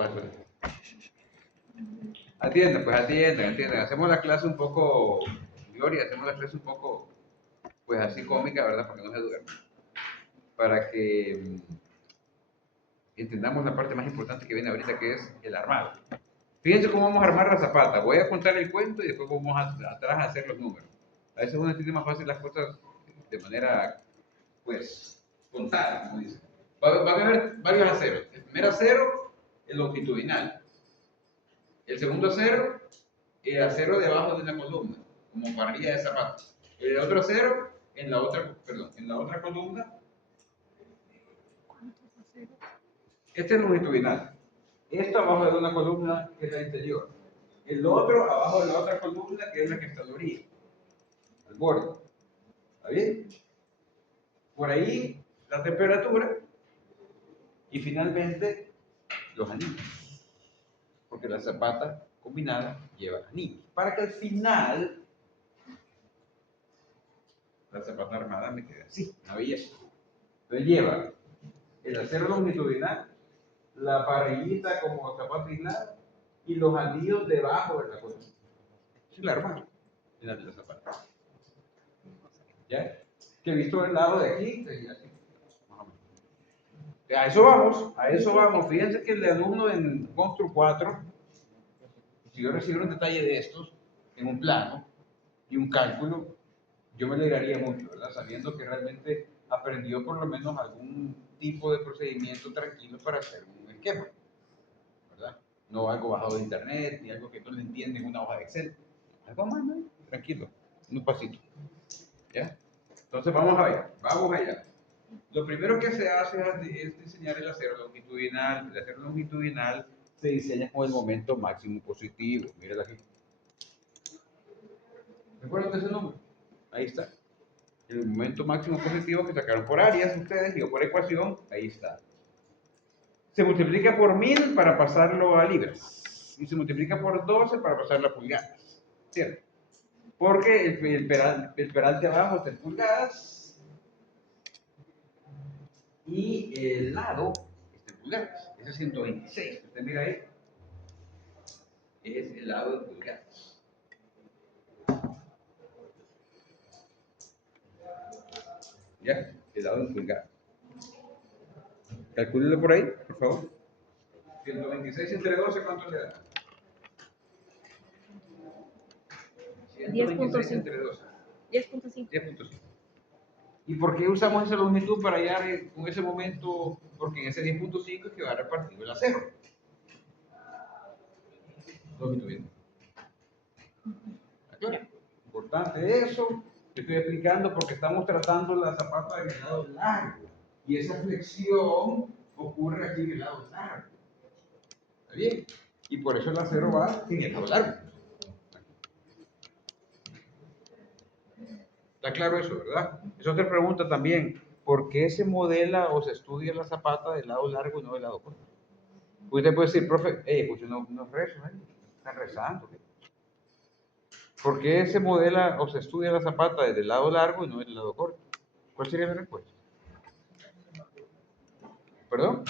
pasó? Atiendan, pues atiendan. Hacemos la clase un poco, Gloria, hacemos la clase un poco, pues así cómica, ¿verdad? Porque no se duerme. Para que entendamos la parte más importante que viene ahorita, que es el armado. Fíjense cómo vamos a armar la zapata. Voy a contar el cuento y después vamos atrás a hacer los números. A veces uno entiende más fácil las cosas de manera, pues, espontánea, como dicen. Va a haber varios aceros. El primer acero, el longitudinal. El segundo acero, el acero debajo de una columna, como parrilla de zapatos. El otro acero, en la otra columna. Este es longitudinal. Esto abajo de una columna que es la interior. El otro abajo de la otra columna que es la que está al orilla, al borde. ¿Está bien? Por ahí la temperatura y finalmente los anillos. Porque la zapata combinada lleva anillos. Para que al final la zapata armada me quede así, una belleza. Entonces lleva el acero longitudinal, la parrillita como zapato aislado y los anillos debajo de la columna. Es la armada de la zapata. ¿Ya? Que he visto el lado de aquí, y así. A eso vamos. Fíjense que el alumno en Constru 4, si yo recibiera un detalle de estos, en un plano y un cálculo, yo me alegraría mucho, ¿verdad? Sabiendo que realmente aprendió por lo menos algún tipo de procedimiento tranquilo para hacer un esquema, ¿verdad? No algo bajado de internet, ni algo que no le entiende en una hoja de Excel. Algo más, ¿no? Tranquilo, un pasito. ¿Ya? Entonces vamos allá. Lo primero que se hace es diseñar el acero longitudinal. El acero longitudinal se diseña con el momento máximo positivo. Mírala aquí. ¿Recuerdan ese nombre? Ahí está. El momento máximo positivo que sacaron por áreas ustedes y por ecuación, ahí está. Se multiplica por 1000 para pasarlo a libras. Y se multiplica por 12 para pasarlo a pulgadas. ¿Cierto? Porque el peralte abajo está en pulgadas y el lado está en pulgadas. Ese es 126. Usted mira ahí. Es el lado en pulgadas. ¿Ya? El lado en pulgadas. Calcúlelo por ahí, por favor. 126 entre 12, ¿cuánto le da? 126 entre 12. 10.5. 10.5. ¿Y por qué usamos esa longitud para hallar con ese momento? Porque en ese 10.5 es que va a repartir el acero. Longitudinal. Claro. Importante eso. Te estoy explicando porque estamos tratando la zapata del lado largo. Y esa flexión ocurre aquí en el lado largo. ¿Está bien? Y por eso el acero va en el lado largo. ¿Está claro eso, verdad? Es otra pregunta también. ¿Por qué se modela o se estudia la zapata del lado largo y no del lado corto? Usted puede decir, profe, pues no rezo, están rezando. ¿Por qué se modela o se estudia la zapata desde el lado largo y no del lado corto? ¿Cuál sería la respuesta? ¿Perdón?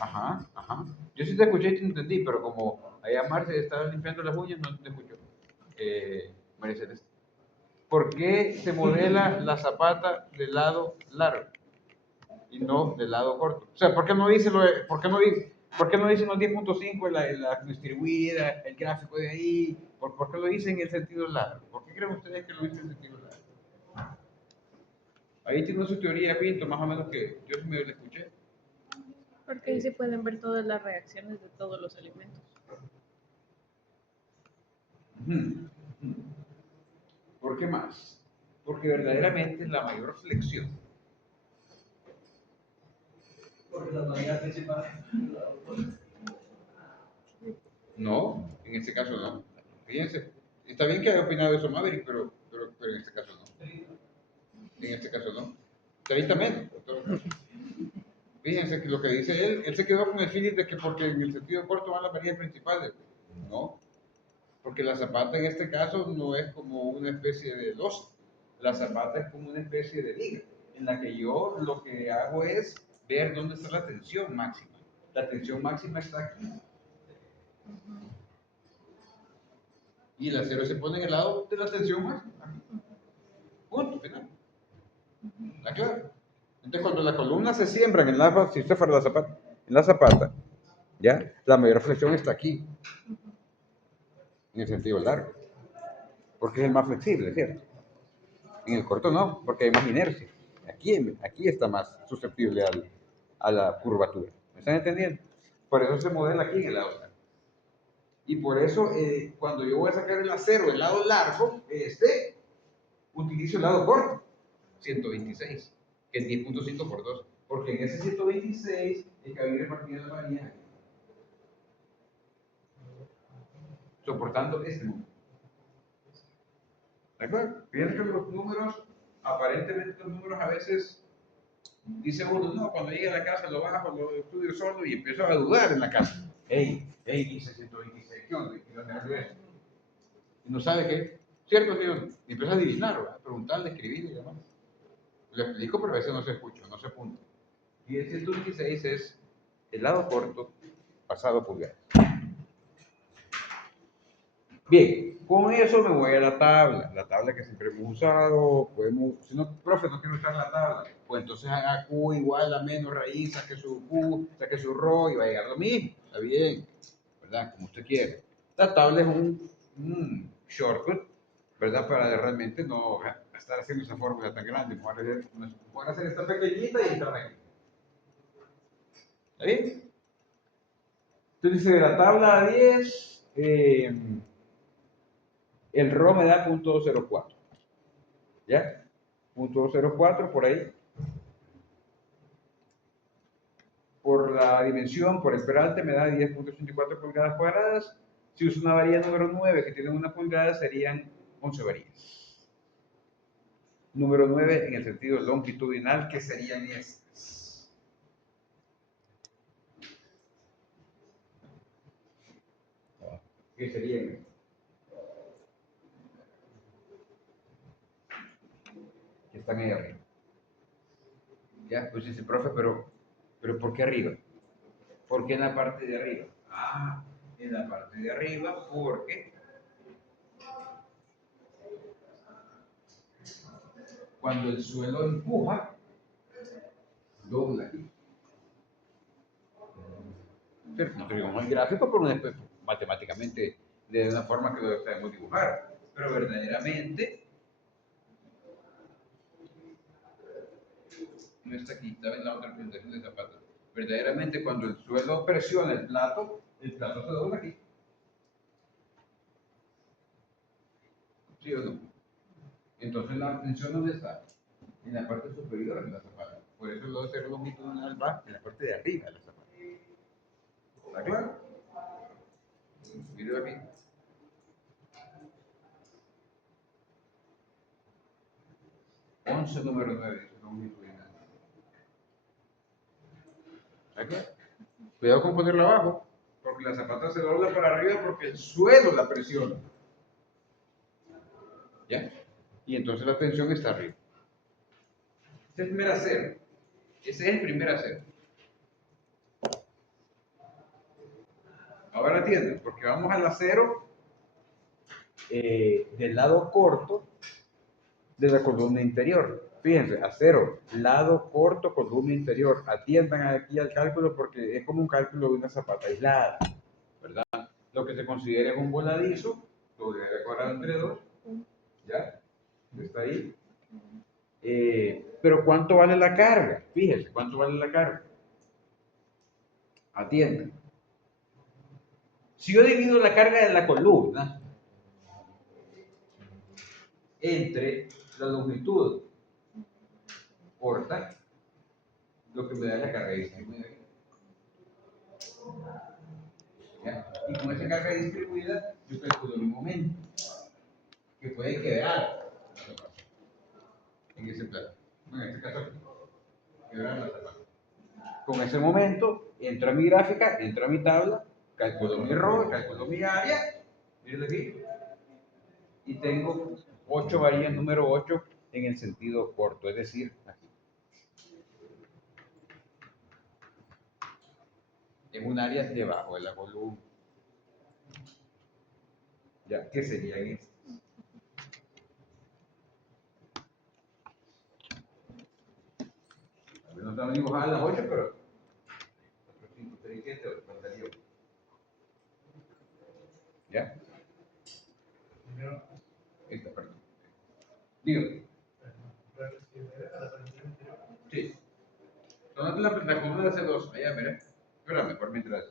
Ajá. Yo sí te escuché y te entendí, pero como allá Marce estaba limpiando las uñas, no te escuchó. María Celeste. ¿Por qué se modela la zapata del lado largo y no del lado corto? O sea, ¿por qué no dice por qué no dicen los 10.5 la distribuida, el gráfico de ahí? ¿Por qué lo dicen en el sentido largo? ¿Por qué creen ustedes que lo dicen en el sentido largo? Ahí tiene su teoría, Pinto, más o menos que yo sí me lo escuché. Porque ahí se pueden ver todas las reacciones de todos los elementos. ¿Por qué más? Porque verdaderamente la mayor flexión. Porque la manera principal. No, en este caso no. Fíjense, está bien que haya opinado eso Maverick, pero en este caso no. En este caso no. Clarita menos, en todo caso. Fíjense que lo que dice él se quedó con el feeling de que porque en el sentido corto van las medidas principales. No, porque la zapata en este caso no es como una especie de losa. La zapata es como una especie de liga. en la que yo lo que hago es ver dónde está la tensión máxima. La tensión máxima está aquí. Y el acero se pone en el lado de la tensión máxima. Punto, final. ¿Está claro? Entonces, cuando las columnas se siembran en la, si usted fuera la zapata, en la zapata, ¿ya? La mayor flexión está aquí, en el sentido largo, porque es el más flexible, ¿cierto? En el corto no, porque hay más inercia. Aquí está más susceptible a la curvatura. ¿Me están entendiendo? Por eso se modela aquí en el lado largo. Y por eso, cuando yo voy a sacar el acero del lado largo, utilizo el lado corto, 126, que es 10.5 por 2, porque en ese 126 es que había repartido la varilla soportando este número. ¿De acuerdo? Fíjense que los números, aparentemente los números a veces dice uno, no, cuando llegue a la casa lo bajo, lo estudio solo y empiezo a dudar en la casa. Hice 126, ¿qué onda? ¿Qué onda es eso? Y no sabe qué. ¿Cierto, señor? Y empieza a adivinar, ¿verdad? Preguntarle, escribirle y demás. Lo explico, pero a veces no se escucha, no se apunta. Y el 126 es el lado corto pasado pulgadas. Bien, con eso me voy a la tabla que siempre hemos usado. Si no, profe, no quiero usar la tabla, pues entonces haga Q igual a menos raíz, saque su Q, saque su ρ y va a llegar lo mismo. Está bien, ¿verdad? Como usted quiere. La tabla es un shortcut, ¿verdad? Para realmente no estar haciendo esa fórmula tan grande. Mejor hacer esta pequeñita y entrar aquí. ¿Está bien? Entonces dice, de la tabla a 10, el RO me da .04. ¿Ya? .04 por ahí. Por la dimensión, por el peralte me da 10.84 pulgadas cuadradas. Si uso una varilla número 9 que tiene 1 pulgada, serían 11 varillas. Número 9 en el sentido longitudinal, que serían estas. ¿Qué serían? Que están ahí arriba. Ya, pues dice, profe, pero ¿por qué arriba? ¿Por qué en la parte de arriba? En la parte de arriba, porque cuando el suelo empuja, dobla aquí. No tenemos el gráfico, pero matemáticamente de una forma que lo sabemos dibujar. Pero verdaderamente, no está aquí, estaba en la otra presentación de zapatos. Verdaderamente, cuando el suelo presiona el plato se dobla aquí. ¿Sí o no? Entonces la tensión, ¿dónde está? En la parte superior de la zapata. Por eso lo hacer longitudinal va en la parte de arriba de la zapata. ¿Está claro? Míralo aquí. Once número 9, longitudinal. ¿Está claro? Cuidado con ponerlo abajo, porque la zapata se dobla para arriba porque el suelo la presiona. ¿Ya? Y entonces la tensión está arriba. Este es el primer acero. Ese es el primer acero. Ahora atienden, porque vamos al acero del lado corto de la columna interior. Fíjense, acero, lado corto, columna interior. Atiendan aquí al cálculo porque es como un cálculo de una zapata aislada, ¿verdad? Lo que se considera es un voladizo, doble cuadrado entre 2, ¿ya? Está ahí. Pero ¿cuánto vale la carga? Fíjense, ¿cuánto vale la carga? Atiendan. Si yo divido la carga de la columna entre la longitud corta, lo que me da la carga distribuida. ¿Ya? Y con esa carga distribuida, yo calculo mi momento, que puede quedar en ese plano. En este caso, quebrar la zapata. Con ese momento, entro a mi gráfica, entro a mi tabla, calculo mi RO, calculo mi área, miren aquí, y tengo 8 varillas número 8 en el sentido corto, es decir, aquí. en un área debajo de la columna. ¿Ya? ¿Qué serían estos? A ver, no están dibujadas las 8, pero 4, 5, 3, 7, faltaría uno. ¿Ya? Esta, perdón. Dígame. Sí. ¿Dónde está la columna de C2? Allá, mira. Espérame, por mientras.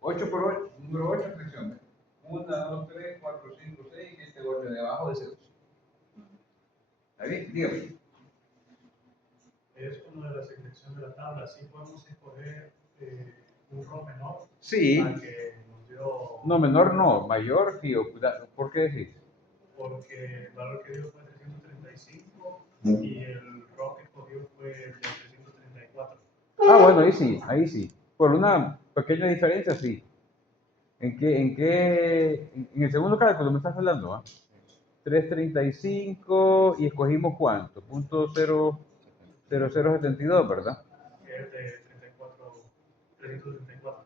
8 por 8, número 8, sección. 1, 2, 3, 4, 5, 6, 7, 8, debajo de C2. ¿Está bien? Dígame. Es una de las secciones de la tabla. Sí podemos escoger un ROM menor. Sí. Al que nos dio. No, menor no, mayor, sí. ¿Por qué decís? Porque el valor que dio fue 335 y el ROM que escogió fue de 334. Ah, bueno, ahí sí. Por una pequeña diferencia, sí. En el segundo cálculo me estás hablando, ¿ah? 335 y escogimos cuánto, punto 00072, ¿verdad? Que es de 334.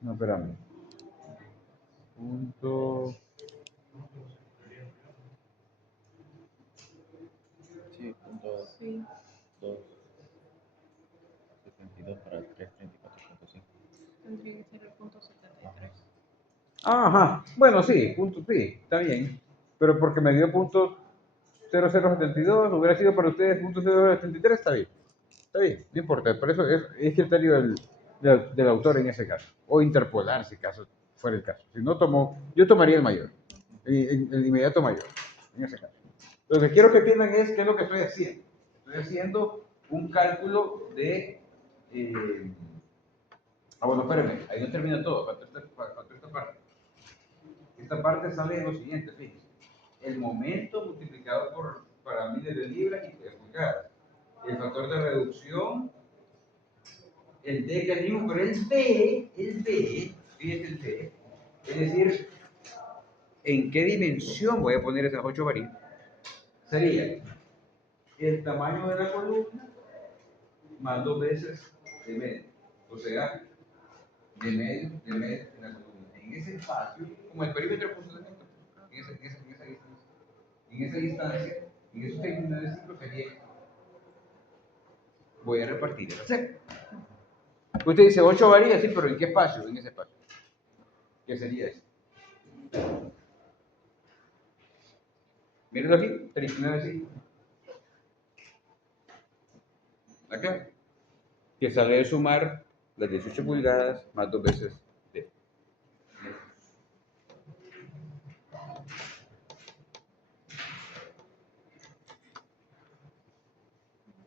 No, espérame. Punto. Sí, punto Sí. 2.72 para el 334.5. Tendría que ser el punto 73. Ajá, bueno, sí, punto, sí, está bien. Pero porque me dio punto 0072, hubiera sido para ustedes punto 0073, está bien. Está bien, no importa, por eso es criterio del autor en ese caso. O interpolar, si caso fuera el caso. Si no yo tomaría el mayor, el inmediato mayor, en ese caso. Lo que quiero que entiendan es qué es lo que estoy haciendo. Estoy haciendo un cálculo de... bueno, espérenme, ahí no termina todo, falta esta parte. Esta parte sale de lo siguiente, fíjense. El momento multiplicado por miles de libras y pulgadas. El factor de reducción, el D que es el mismo, pero el B, fíjense el D, es decir, ¿en qué dimensión voy a poner esas 8 variables? Sería el tamaño de la columna más 2 veces de medio. O sea, de medio en la columna. En ese espacio, como el perímetro de funcionamiento, en esa distancia. En esa distancia, en esos términos de ciclo sería, voy a repartir el acero. Usted dice 8 varías, sí, pero ¿en qué espacio? En ese espacio. ¿Qué sería eso? Mírenlo aquí, 39 ciclos. ¿Está claro? Que sale de sumar las 18 pulgadas más 2 veces D.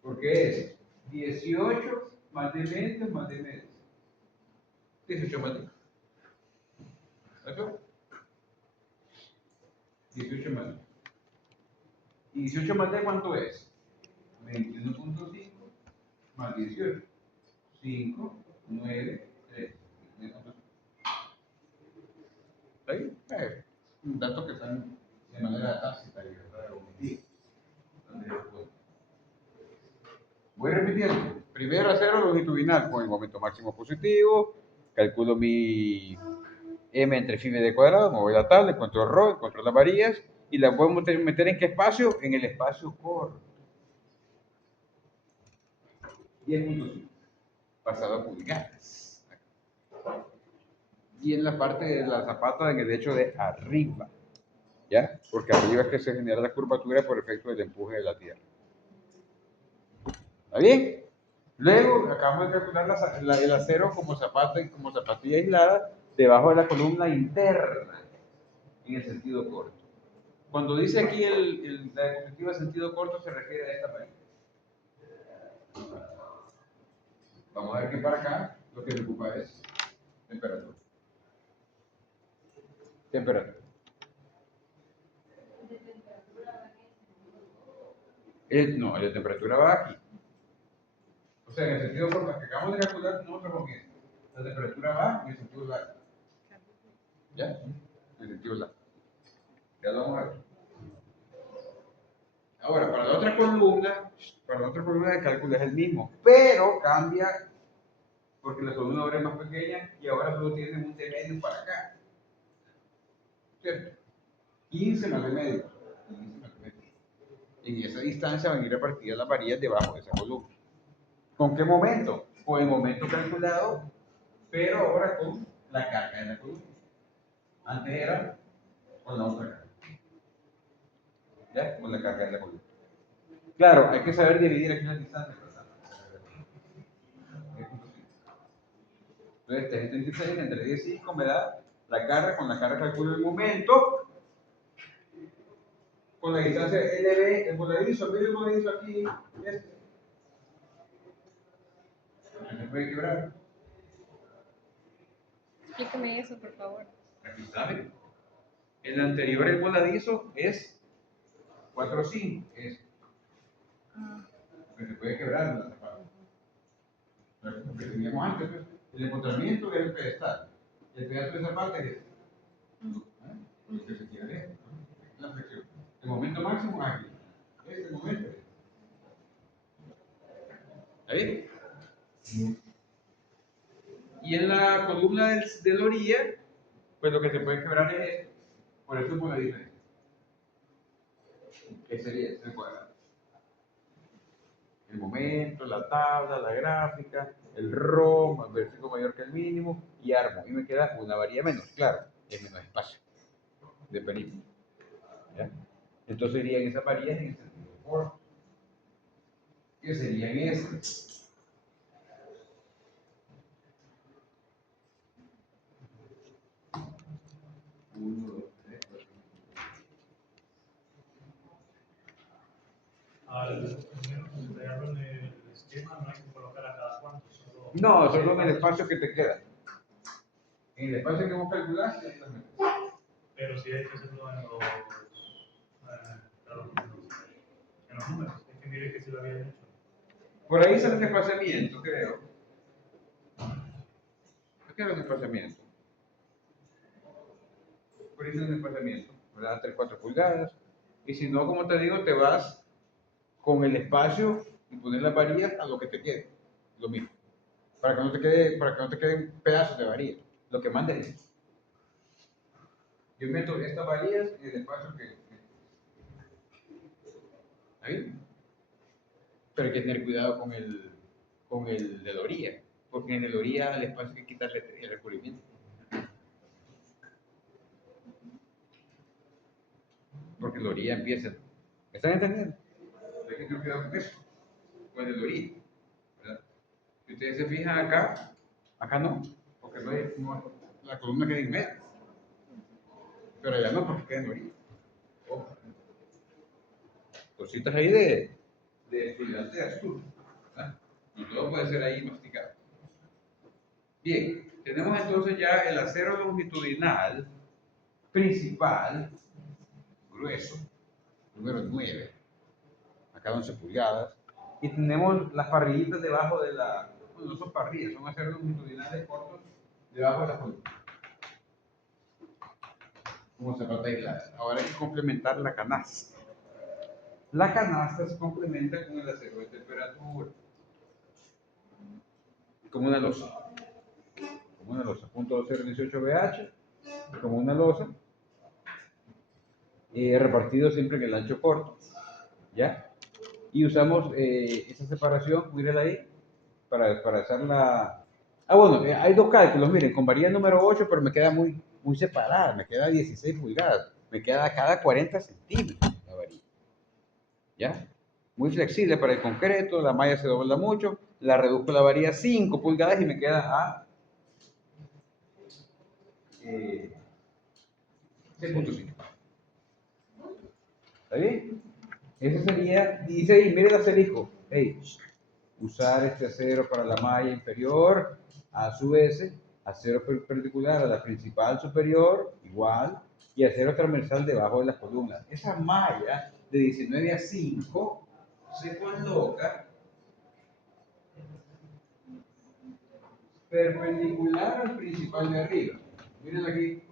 Porque es 18 más de medio más de medio. 18 más de. ¿Está 18 más de. ¿Y 18 más de cuánto es? 21.5 más 18. 5, 9, 3. Ahí, un dato que están de manera tácita y omitir. Voy repitiendo. Primero acero longitudinal con el momento máximo positivo. Calculo mi m entre phi de cuadrado. Me voy a la tabla, encuentro ρ, encuentro las varillas. Y las voy a meter en qué espacio? En el espacio corto. 10.5. Pasado a pulgadas. Y en la parte de la zapata, en el hecho de arriba. ¿Ya? Porque arriba es que se genera la curvatura por efecto del empuje de la Tierra. ¿Está bien? Luego acabamos de calcular el acero como zapatilla aislada debajo de la columna interna en el sentido corto. Cuando dice aquí la diapositiva sentido corto se refiere a esta manera. Vamos a ver que para acá lo que se ocupa es temperatura. Temperatura. No, la temperatura va aquí. O sea, en el sentido corto que acabamos de calcular, nosotros con esto. La temperatura va en el sentido largo. ¿Ya? En el sentido largo. Ya lo vamos a ver. Ahora, para la otra columna de cálculo es el mismo, pero cambia porque la columna ahora es más pequeña y ahora solo tiene un T medio para acá. ¿Cierto? 15 más el medio. 15 más el medio. En esa distancia van a ir repartidas las varillas debajo de esa columna. ¿Con qué momento? Con el momento calculado, pero ahora con la carga de la columna. Antes era con la otra carga. ¿Ya? Con la carga de la columna. Claro, hay que saber dividir aquí las distancias, ¿verdad? Entonces, 336 entre 10 y 5 me da la carga, con la carga calculo el momento, con la distancia LB, el voladizo, mire el voladizo aquí, este. Se puede quebrar. Explícame eso, por favor. Aquí sabe. El anterior, el voladizo, es 4,5. Es Ah, que se puede quebrar en la zapata. Lo que teníamos antes, pues, el empotramiento es el pedestal. El pedazo de zapata es este. Lo que se quiere es la flexión. El momento máximo es aquí. Este momento es. ¿Está bien? Y en la columna de la orilla, pues lo que se puede quebrar es esto. Por eso es por la diferencia. ¿Qué sería este cuadrado? El momento, la tabla, la gráfica, el ROM, el versículo mayor que el mínimo, y armo. Y me queda una varilla menos, claro, es menos espacio de perímetro. ¿Ya? Entonces irían esas varillas en el sentido corto. ¿Qué serían esas? Uno, dos, tres, cuatro. Al verlo en el esquema no hay que colocar a cada cuánto, solo... No, solo en el espacio que te queda. En el espacio que vos calculaste, ahí lo metes. Pero sí hay que hacerlo en los, en los números. Es que mire que se lo había hecho. Por ahí sale el desplazamiento, creo. ¿Qué es el desplazamiento? Por ahí sale el desplazamiento, ¿verdad? 3, 4 pulgadas. Y si no, como te digo, te vas con el espacio y poner las varillas a lo que te quede. Lo mismo. Para que no te queden pedazos de varilla. Lo que mande es. Yo meto estas varillas en el espacio que. ¿Está bien? Pero hay que tener cuidado con el de la orilla. Porque en el orilla al espacio hay que quitarle el recubrimiento. Porque la orilla empieza. ¿Me están entendiendo? Hay que tener cuidado con eso. Con el de la orilla. ¿Verdad? Si ustedes se fijan acá no. Porque la columna queda en medio. Pero allá no, porque queda en la orilla. Ojo. Cositas ahí de estudiante de azul. ¿Verdad? No todo puede ser ahí masticado. Bien, tenemos entonces ya el acero longitudinal principal, grueso, número 9, acá 11 pulgadas, y tenemos las parrillitas debajo de la, bueno, no son parrillas, son aceros longitudinales cortos debajo de la columna. Como se trata aislada. Ahora hay que complementar la canasta. La canasta se complementa con el acero de temperatura, como una losa. Como una losa, .018 BH, como una losa, repartido siempre en el ancho corto, ¿ya? Y usamos esa separación, mírala ahí, para hacer la... Ah, bueno, hay dos cálculos, miren, con varilla número 8, pero me queda muy separada, me queda 16 pulgadas, me queda cada 40 centímetros la varilla, ¿ya? Muy flexible para el concreto, la malla se dobla mucho, la reduzco la varilla a 5 pulgadas y me queda a 6.5. ¿Está bien? Ese sería, dice ahí, mire el asterisco. Hey, usar este acero para la malla inferior, a su vez, acero perpendicular a la principal superior, igual, y acero transversal debajo de las columnas. Esa malla de 19 a 5 se coloca perpendicular al principal de arriba. Miren aquí,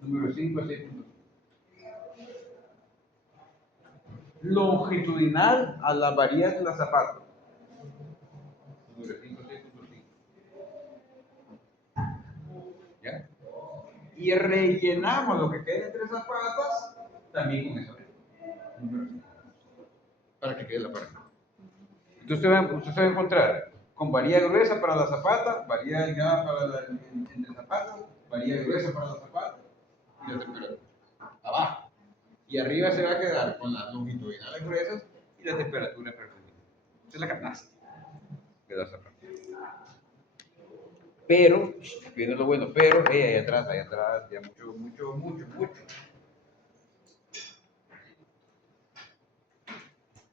número 5 a 6.5. longitudinal a las varillas de la zapata. Número 5, 6.5. ¿Ya? Y rellenamos lo que quede entre zapatas también con esa varilla. Número 5. Para que quede la pared. Entonces usted se va a encontrar con varilla gruesa para la zapata, varilla delgada para la entre zapatas, varilla gruesa para la zapata y la temperatura. Abajo. Y arriba se va a quedar con las longitudinales gruesas y la temperatura permanente. Esa es la canasta de la zapata. Pero, viendo lo bueno, pero, ahí atrás, ya mucho.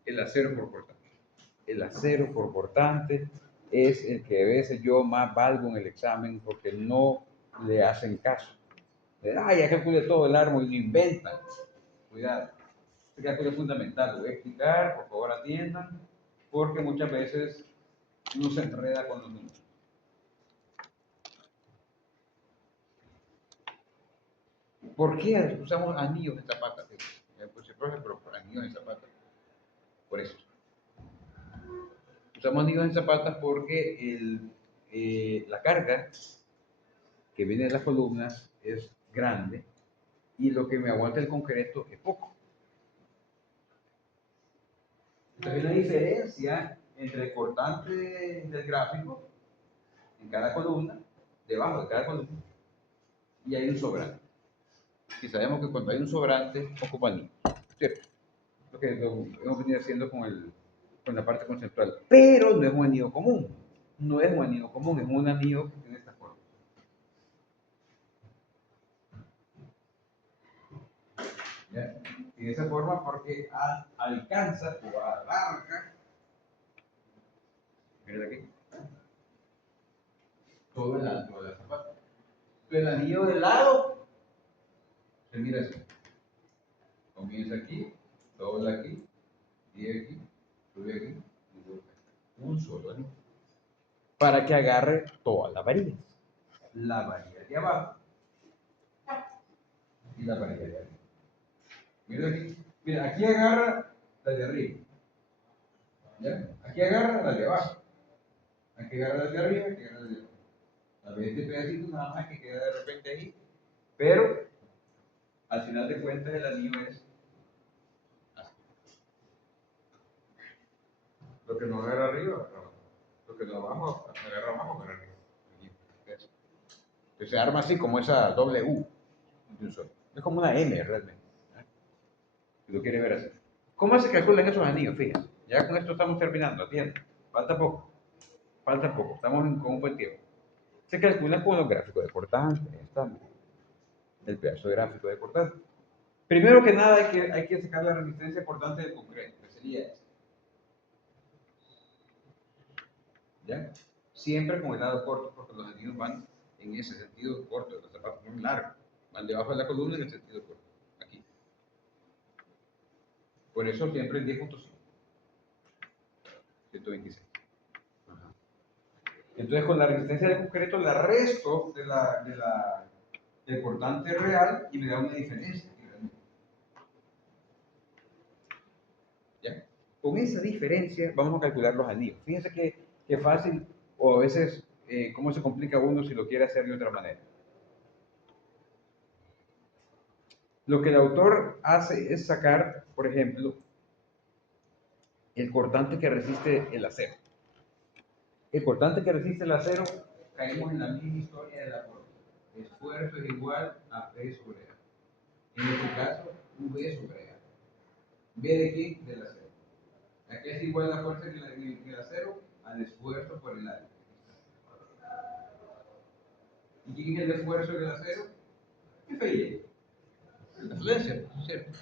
El acero por cortante. El acero por cortante es el que a veces yo más valgo en el examen porque no le hacen caso. Ya calculé todo el árbol y lo inventan. Cuidado. Este cálculo es fundamental. Lo voy a explicar, por favor atiendan, porque muchas veces uno se enreda con los números. ¿Por qué usamos anillos en zapatas? Pues, profe, pero por anillos en zapatas. Por eso. Usamos anillos en zapatas porque la carga que viene de las columnas es grande y lo que me aguanta el concreto es poco. Entonces hay una diferencia entre el cortante del gráfico en cada columna, debajo de cada columna, y hay un sobrante. Y sabemos que cuando hay un sobrante, ocupa anillos, ¿cierto? Lo que hemos venido haciendo con la parte conceptual. Pero no es un anillo común. No es un anillo común, es un anillo que tiene esta forma. ¿Ya? Tiene esa forma porque alcanza o abarca, miren aquí, todo el alto de la zapata. El anillo de lado se mira así. Comienza aquí, dobla aquí, y aquí, sube aquí, y vuelve acá. Un solo anillo. Para que agarre todas las varillas. La varilla de abajo y la varilla de arriba. Mira aquí. Mira, aquí agarra la de arriba. ¿Ya? Aquí agarra la de abajo. Aquí agarra la de arriba, aquí agarra la de abajo. Tal vez este pedacito nada más que queda de repente ahí. Pero al final de cuentas el anillo es así. Lo que no agarra arriba, agarra abajo. Lo que no abajo, agarra abajo, agarra arriba. Entonces se arma así como esa doble U. Es como una M realmente. Si lo quiere ver así. ¿Cómo se calculan esos anillos? Fíjense. Ya con esto estamos terminando, atienden. Falta poco. Estamos con un buen tiempo. Se calculan con los gráficos de cortante. El pedazo de gráfico de cortante. Primero que nada hay que sacar la resistencia cortante del concreto, que sería esta. ¿Ya? Siempre con el lado corto, porque los anillos van en ese sentido corto, los zapatos son largos. Van debajo de la columna en el sentido corto. Aquí. Por eso siempre el 10.5. 126. Entonces con la resistencia del concreto la resto del cortante real y me da una diferencia. ¿Ya? Con esa diferencia vamos a calcular los anillos. Fíjense que fácil, o a veces cómo se complica uno si lo quiere hacer de otra manera. Lo que el autor hace es sacar, por ejemplo, el cortante que resiste el acero. El cortante que resiste el acero, caemos en la misma historia de la fórmula. Esfuerzo es igual a P sobre A. En este caso, V sobre A. ¿V de quién? Del acero. Aquí es igual la fuerza que el acero al esfuerzo por el área. ¿Y quién es el esfuerzo del acero? F y E. La influencia, ¿cierto?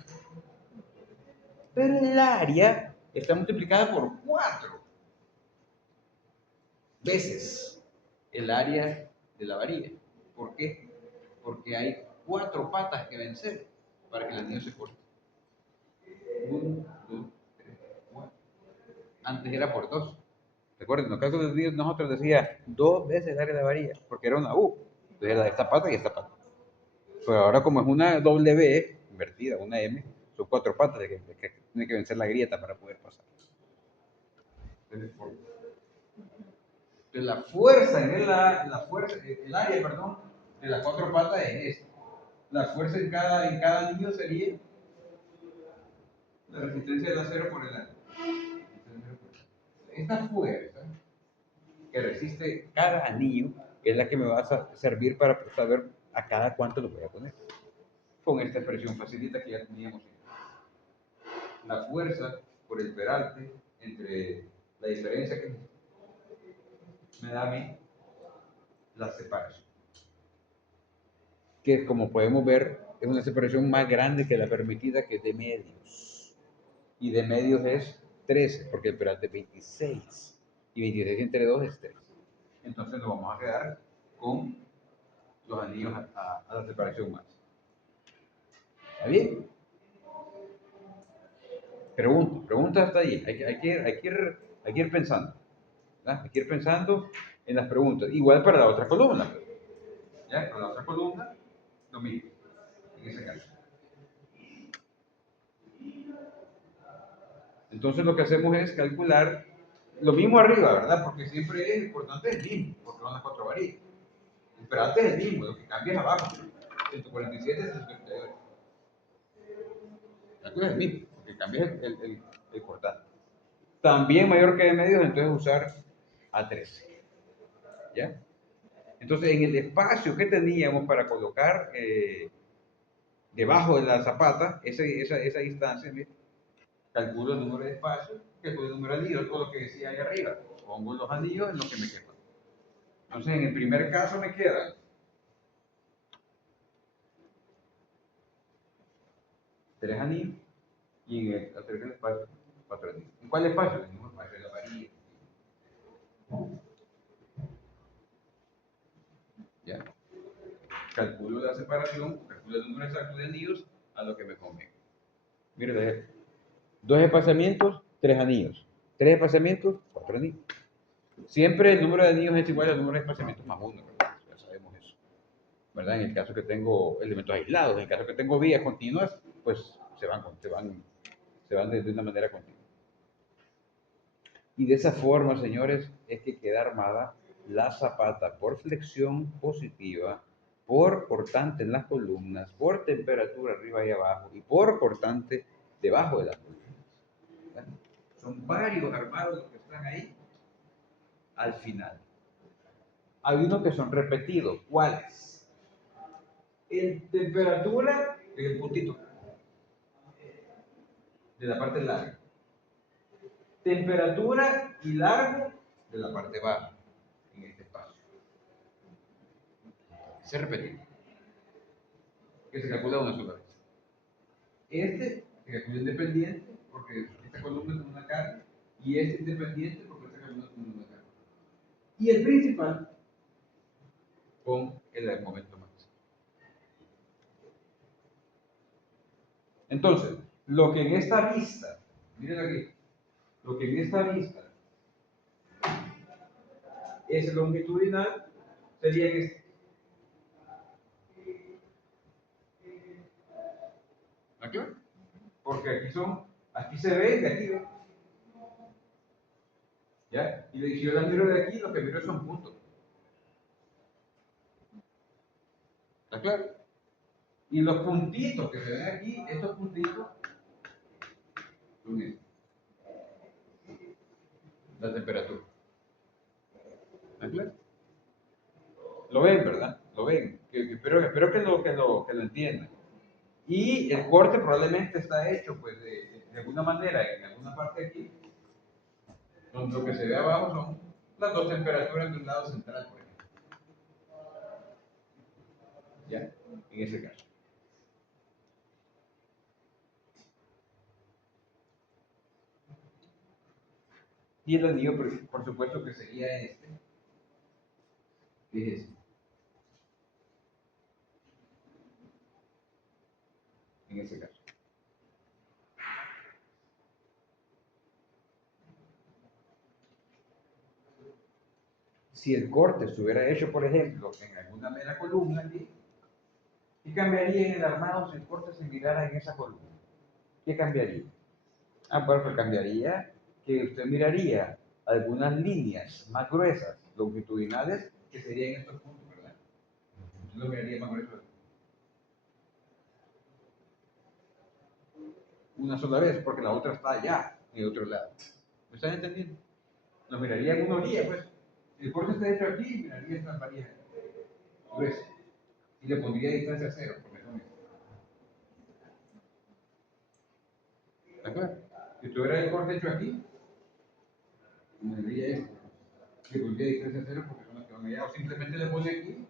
Pero el área está multiplicada por 4 veces el área de la varilla. ¿Por qué? Porque hay 4 patas que vencer para que el anillo se corte. 1, 2, 3, 4. Antes era por 2. Recuerden, los cálculos de nosotros decía 2 veces el área de la varilla, porque era una U. Entonces era esta pata y esta pata. Pero ahora como es una W invertida, una M, Son 4 patas que tiene que vencer la grieta para poder pasar. Entonces, la fuerza el área, perdón, de las 4 patas es esta. La fuerza en cada anillo sería la resistencia del acero por el área. Esta fuerza que resiste cada anillo es la que me va a servir para saber a cada cuánto lo voy a poner. Con esta expresión facilita que ya teníamos. La fuerza por el peralte entre la diferencia que me da a mí la separación. Que como podemos ver es una separación más grande que la permitida, que es de medios. Y de medios es 13, porque el peralte es 26. Y 26 entre 2 es 3. Entonces nos vamos a quedar con los anillos a la separación más. ¿Está bien? Pregunta hasta ahí. Hay que ir pensando. ¿Verdad? Hay que ir pensando en las preguntas. Igual para la otra columna. ¿Ya? Para la otra columna, lo mismo. En ese caso. Entonces lo que hacemos es calcular lo mismo arriba, ¿verdad? Porque siempre es importante el mismo, porque son las 4 varillas. Pero antes es el mismo, lo que cambia es abajo. 147 es 138. Calcula es el mismo, lo que cambia es el cortante. También mayor que de medios, entonces usar A13. ¿Ya? Entonces, en el espacio que teníamos para colocar debajo de la zapata, esa distancia, ¿sí? Calculo el número de espacios, calculo el número de anillos, todo lo que decía ahí arriba. Pongo los anillos en lo que me queda. Entonces, en el primer caso me quedan 3 anillos y en el tercer espacio 4 anillos. ¿En cuál espacio? En el mismo espacio de la varilla. ¿Ya? Calculo la separación, calculo el número exacto de anillos a lo que me conviene. Mire, 2 espaciamientos, 3 anillos. 3 espaciamientos, 4 anillos. Siempre el número de anillos es igual al número de espaciamientos más 1, ¿verdad? Ya sabemos eso. ¿Verdad? En el caso que tengo elementos aislados, en el caso que tengo vías continuas, pues se van de una manera continua. Y de esa forma, señores, es que queda armada la zapata por flexión positiva, por cortante en las columnas, por temperatura arriba y abajo y por cortante debajo de las columnas. Son varios armados los que están ahí al final. Hay unos que son repetidos. ¿Cuáles? En temperatura, en el puntito de la parte larga. Temperatura y largo de la parte baja, en este espacio. Se repite. Que se calcula una sola vez. Este se calcula independiente, porque esta columna tiene una carga, y este independiente, porque esta columna tiene una carga. Y el principal, con el momento máximo. Entonces, lo que en esta vista, miren aquí, lo que en esta vista es longitudinal, sería en este. ¿Aquí? Porque aquí se ve de aquí, ¿ve? ¿Ya? Y si yo la miro de aquí, lo que miro son puntos. ¿Está claro? Y los puntitos que se ven aquí, estos puntitos, son estos. La temperatura. ¿Está claro? Lo ven, ¿verdad? Lo ven. Espero que lo entiendan. Y el corte probablemente está hecho, pues, de alguna manera, en alguna parte aquí, donde lo que se ve abajo son las 2 temperaturas de un lado central, por ejemplo. ¿Ya? En ese caso. Y el anillo, por supuesto, que sería este. ¿Qué es este? En ese caso. Si el corte estuviera hecho, por ejemplo, en alguna mera columna aquí, ¿qué cambiaría en el armado si el corte se mirara en esa columna? ¿qué cambiaría? Ah, bueno, pues cambiaría que usted miraría algunas líneas más gruesas, longitudinales, que serían estos puntos, ¿verdad? Usted lo miraría más grueso. Una sola vez, porque la otra está allá, en el otro lado. ¿Me están entendiendo? Lo miraría en una orilla, pues. Si el corte está hecho aquí, miraría estas varillas gruesas. Y le pondría distancia cero, porque son estas. ¿De acuerdo? Si tuviera el corte hecho aquí, miraría esto. Le pondría distancia cero, porque son las que van allá. O simplemente le pone aquí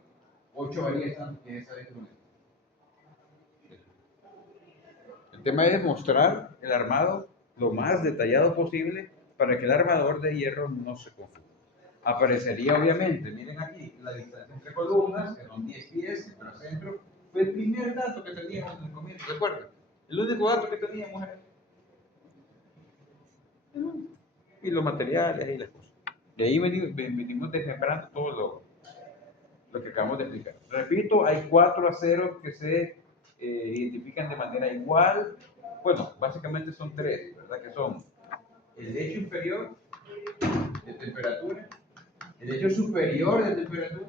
8 varillas tanto, que esa es una. El tema es mostrar el armado lo más detallado posible para que el armador de hierro no se confunda. Aparecería obviamente, miren aquí, la distancia entre columnas, que son 10 pies, entre el centro. Fue el primer dato que teníamos en el comienzo, ¿recuerdan? El único dato que teníamos era. Y los materiales y las cosas. De ahí venimos desmembrando todo lo que acabamos de explicar. Repito, hay 4 aceros que se identifican de manera igual. Bueno, básicamente son 3, ¿verdad? Que son el hecho inferior de temperatura, el hecho superior de temperatura,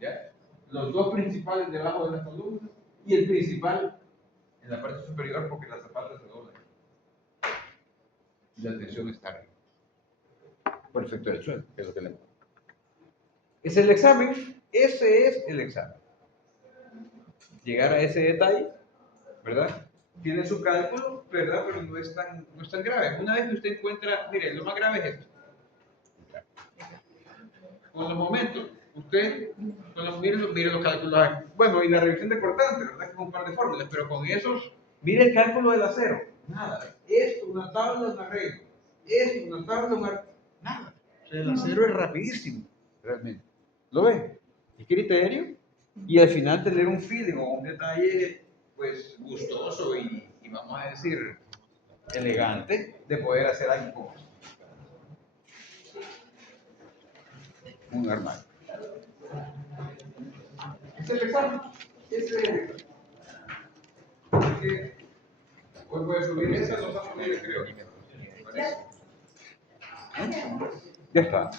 ¿ya? Los 2 principales debajo de las columnas y el principal en la parte superior porque las zapatas se doblan. Y la tensión está arriba. Por efecto del suelo, que es lo que le. Es el examen, ese es el examen. Llegar a ese detalle, ¿verdad? Tiene su cálculo, ¿verdad? Pero no es tan grave. Una vez que usted encuentra, mire, lo más grave es esto. Con los momentos, usted, mire los cálculos. Bueno, y la revisión de cortante, ¿verdad? Que es un par de fórmulas, pero con esos, mire el cálculo del acero. Nada. Esto, una tabla, un arreglo. Esto, una tabla, un arreglo. Nada. O sea, el acero es rapidísimo, realmente. ¿Lo ven? ¿Es criterio? Y al final tener un feeling o un detalle, pues, gustoso y vamos a decir, elegante de poder hacer algo como eso. Un armario. ¿Es el examen? Ese es el examen. Así que hoy voy a subir esa, no va a subir, creo. ¿Me parece? Ya está.